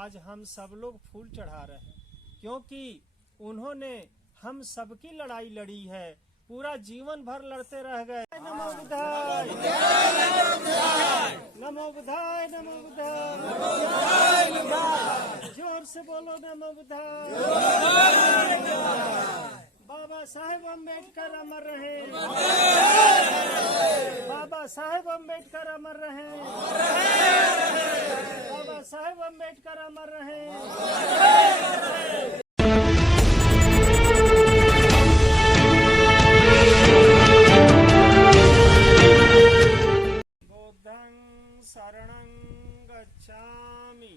आज हम सब लोग फूल चढ़ा रहे हैं, क्योंकि उन्होंने हम सबकी लड़ाई लड़ी है, पूरा जीवन भर लड़ते रह गए। नमो बुद्धाय, नमो बुद्धाय, नमो बुद्धाय, जोर से बोलो नमो बुद्धाय। बाबा साहेब अम्बेडकर अमर रहे, बाबा साहेब अम्बेडकर अमर रहे, बाबा साहेब अम्बेडकर अमर रहे। बुद्धं शरणं गच्छामि,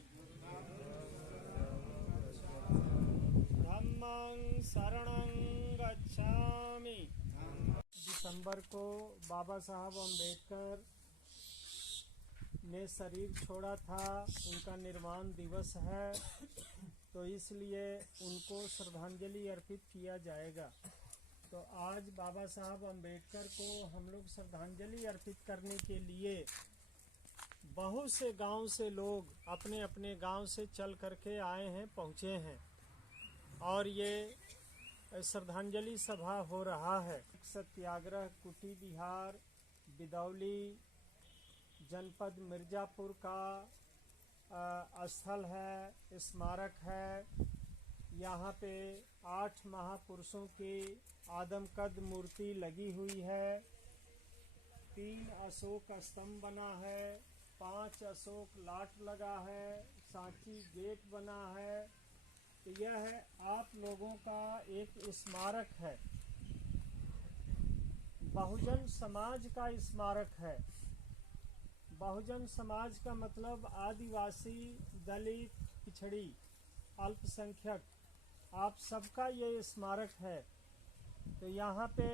धम्मं शरणं गच्छामि। दिसंबर को बाबा साहब अम्बेडकर ने शरीर छोड़ा था, उनका निर्वाण दिवस है, तो इसलिए उनको श्रद्धांजलि अर्पित किया जाएगा। तो आज बाबा साहब अम्बेडकर को हम लोग श्रद्धांजलि अर्पित करने के लिए बहुत से गांव से लोग अपने अपने गांव से चल करके आए हैं, पहुँचे हैं, और ये श्रद्धांजलि सभा हो रहा है। सत्याग्रह कुटी बिहार बिदौली जनपद मिर्ज़ापुर का स्थल है, स्मारक है। यहाँ पे 8 महापुरुषों की आदमकद मूर्ति लगी हुई है, 3 अशोक स्तंभ बना है, 5 अशोक लाट लगा है, सांची गेट बना है। तो यह है आप लोगों का एक स्मारक है, बहुजन समाज का स्मारक है। बहुजन समाज का मतलब आदिवासी, दलित, पिछड़ी, अल्पसंख्यक, आप सबका ये स्मारक है। तो यहाँ पे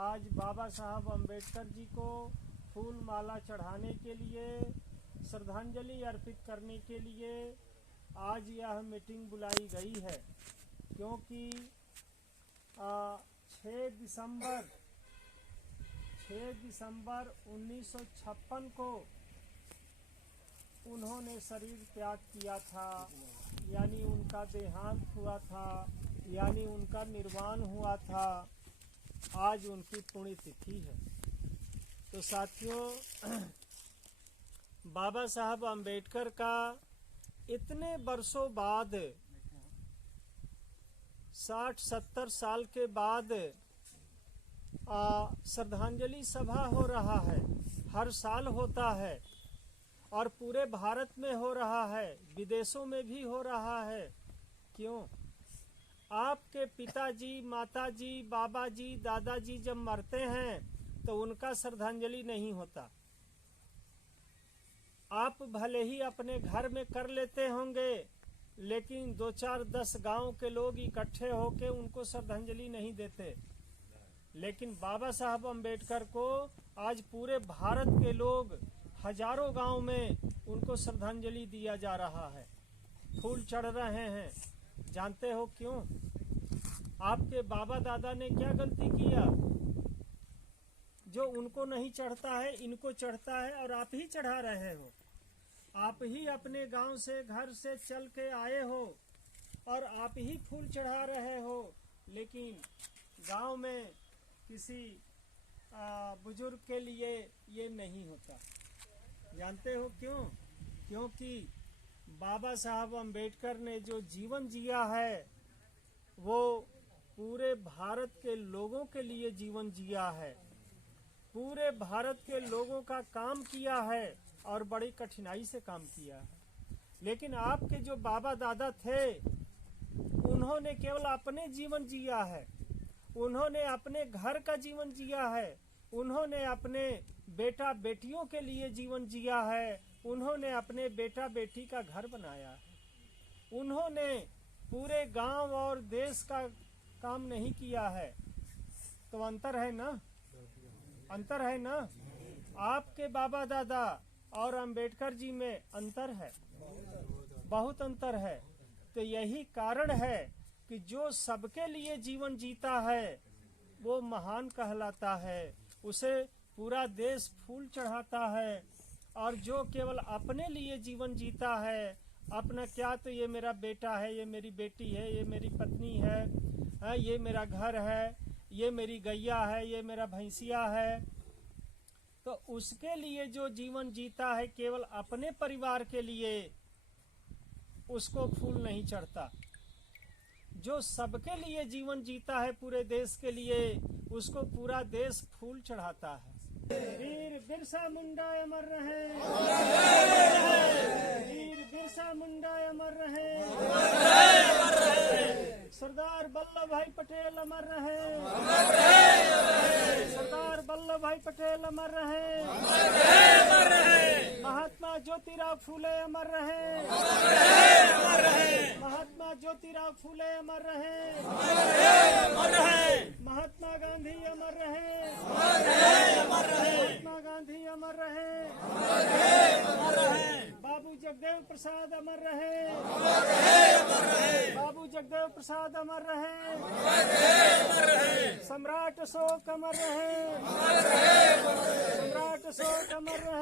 आज बाबा साहब अम्बेडकर जी को फूल माला चढ़ाने के लिए, श्रद्धांजलि अर्पित करने के लिए आज यह मीटिंग बुलाई गई है, क्योंकि 6 दिसंबर 1956 को उन्होंने शरीर त्याग किया था, यानी उनका देहांत हुआ था, यानी उनका निर्वाण हुआ था। आज उनकी पुण्यतिथि है। तो साथियों, बाबा साहब अम्बेडकर का इतने वर्षों बाद, 60-70 साल के बाद श्रद्धांजलि सभा हो रहा है। हर साल होता है और पूरे भारत में हो रहा है, विदेशों में भी हो रहा है। क्यों? आपके पिताजी, माताजी, बाबाजी, दादाजी जब मरते हैं तो उनका श्रद्धांजलि नहीं होता। आप भले ही अपने घर में कर लेते होंगे, लेकिन 2-4-10 गांव के लोग इकट्ठे होके उनको श्रद्धांजलि नहीं देते। लेकिन बाबा साहब अम्बेडकर को आज पूरे भारत के लोग हजारों गांव में उनको श्रद्धांजलि दिया जा रहा है, फूल चढ़ रहे हैं। जानते हो क्यों? आपके बाबा दादा ने क्या गलती किया? जो उनको नहीं चढ़ता है, इनको चढ़ता है, और आप ही चढ़ा रहे हो। आप ही अपने गांव से, घर से चल के आए हो और आप ही फूल चढ़ा रहे हो, लेकिन गांव में किसी बुजुर्ग के लिए ये नहीं होता। जानते हो क्यों? क्योंकि बाबा साहब अम्बेडकर ने जो जीवन जिया है वो पूरे भारत के लोगों के लिए जीवन जिया है, पूरे भारत के लोगों का काम किया है और बड़ी कठिनाई से काम किया है। लेकिन आपके जो बाबा दादा थे, उन्होंने केवल अपने जीवन जिया है, उन्होंने अपने घर का जीवन जिया है, उन्होंने अपने बेटा बेटियों के लिए जीवन जिया है, उन्होंने अपने बेटा बेटी का घर बनाया है, उन्होंने पूरे गांव और देश का काम नहीं किया है। तो अंतर है ना? अंतर है ना? आपके बाबा दादा और अंबेडकर जी में अंतर है, बहुत अंतर है। तो यही कारण है कि जो सबके लिए जीवन जीता है वो महान कहलाता है, उसे पूरा देश फूल चढ़ाता है। और जो केवल अपने लिए जीवन जीता है अपना क्या, तो ये मेरा बेटा है, ये मेरी बेटी है, ये मेरी पत्नी है, ये मेरा घर है, ये मेरी गैया है, ये मेरा भैंसिया है। तो उसके लिए जो जीवन जीता है केवल अपने परिवार के लिए, उसको फूल नहीं चढ़ता। जो सबके लिए जीवन जीता है पूरे देश के लिए, उसको पूरा देश फूल चढ़ाता है। वीर बिरसा मुंडा अमर रहे, वीर बिरसा मुंडा अमर रहे, सरदार वल्लभ भाई पटेल अमर रहे, सरदार वल्लभ भाई पटेल अमर रहे, महात्मा ज्योतिराव फूले अमर रहे, महात्मा ज्योतिराव फूले अमर रहे, महात्मा गांधी अमर रहे, महात्मा गांधी अमर रहे, बाबू जगदेव प्रसाद अमर रहे, बाबू जगदेव प्रसाद अमर रहे, सम्राट अशोक अमर रहे, सम्राट अशोक अमर रहे।